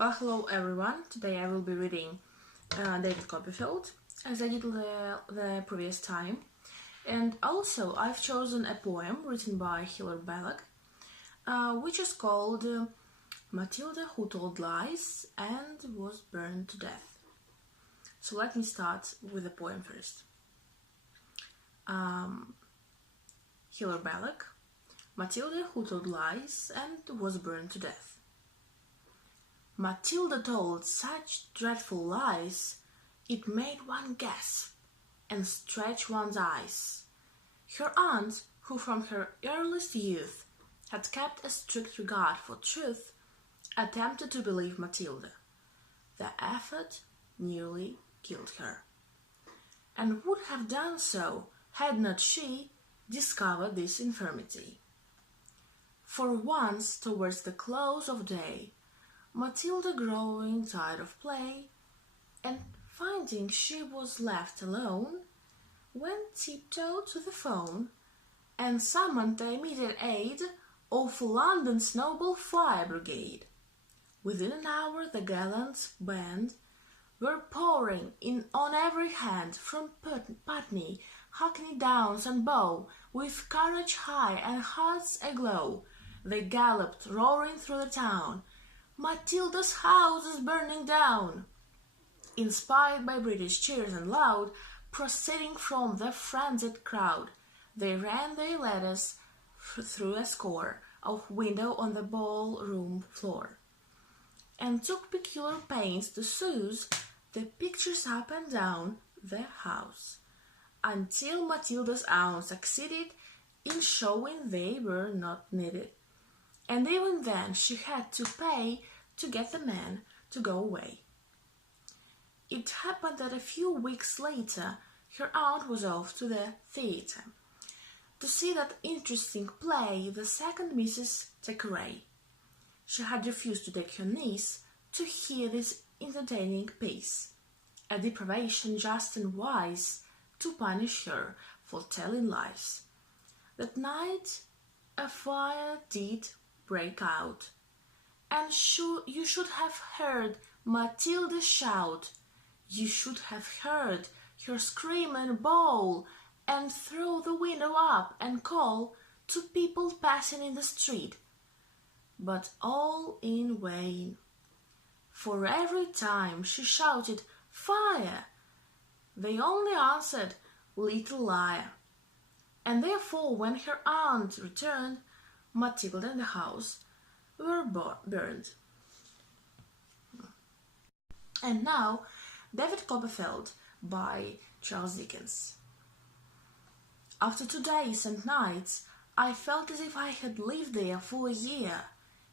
Well, hello everyone. Today I will be reading David Copperfield as I did the previous time. And also I've chosen a poem written by Hilaire Belloc, which is called Matilda Who Told Lies and Was Burned to Death. So let me start with the poem first. Hilaire Belloc, Matilda Who Told Lies and Was Burned to Death. Matilda told such dreadful lies, it made one gasp and stretch one's eyes. Her aunt, who from her earliest youth had kept a strict regard for truth, attempted to believe Matilda. The effort nearly killed her, and would have done so had not she discovered this infirmity. For once, towards the close of day, Matilda, growing tired of play, and finding she was left alone, went tiptoe to the phone, and summoned the immediate aid of London's noble fire brigade. Within an hour the gallant band were pouring in on every hand, from Putney, Hackney Downs and Bow, with courage high and hearts aglow. They galloped, roaring through the town, Matilda's house is burning down! Inspired by British cheers and loud, proceeding from the frenzied crowd, they ran their ladders through a score of windows on the ballroom floor, and took peculiar pains to sews the pictures up and down the house, until Matilda's own succeeded in showing they were not needed. And even then she had to pay to get the man to go away. It happened that a few weeks later her aunt was off to the theatre to see that interesting play, The Second Mrs. Thackeray. She had refused to take her niece to hear this entertaining piece, a deprivation just and wise to punish her for telling lies. That night a fire did break out, and you should have heard Matilda shout. You should have heard her scream and bawl, and throw the window up and call to people passing in the street. But all in vain, for every time she shouted "Fire!" they only answered "Little liar." And therefore when her aunt returned, Matilda and the house were burned. And now, David Copperfield by Charles Dickens. After 2 days and nights, I felt as if I had lived there for a year,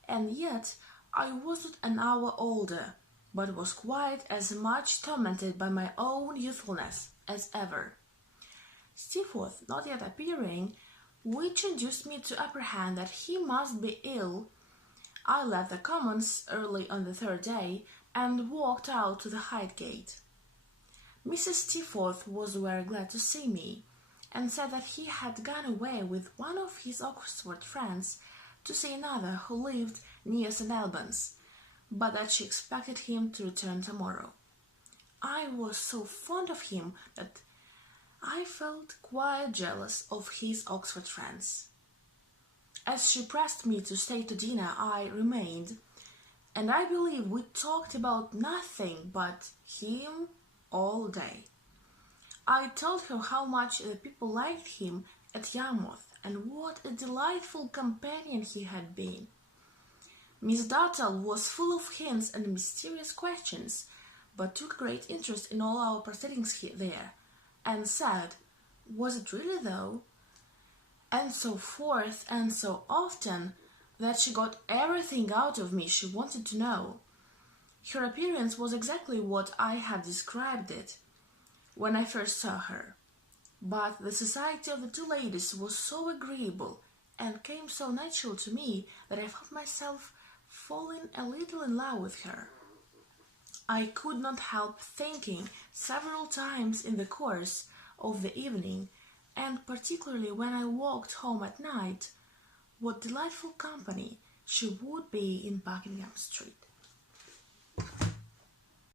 and yet I wasn't an hour older, but was quite as much tormented by my own youthfulness as ever. Steerforth not yet appearing, which induced me to apprehend that he must be ill, I left the Commons early on the third day, and walked out to the Highgate. Mrs. Steerforth was very glad to see me, and said that he had gone away with one of his Oxford friends to see another who lived near St. Albans, but that she expected him to return tomorrow. I was so fond of him that I felt quite jealous of his Oxford friends. As she pressed me to stay to dinner, I remained, and I believe we talked about nothing but him all day. I told her how much the people liked him at Yarmouth, and what a delightful companion he had been. Miss Dartle was full of hints and mysterious questions, but took great interest in all our proceedings there, and said, "Was it really though?" and so forth, and so often that she got everything out of me she wanted to know. Her appearance was exactly what I had described it when I first saw her, but the society of the two ladies was so agreeable and came so natural to me that I found myself falling a little in love with her. I could not help thinking several times in the course of the evening, and particularly when I walked home at night, what delightful company she would be in Buckingham Street.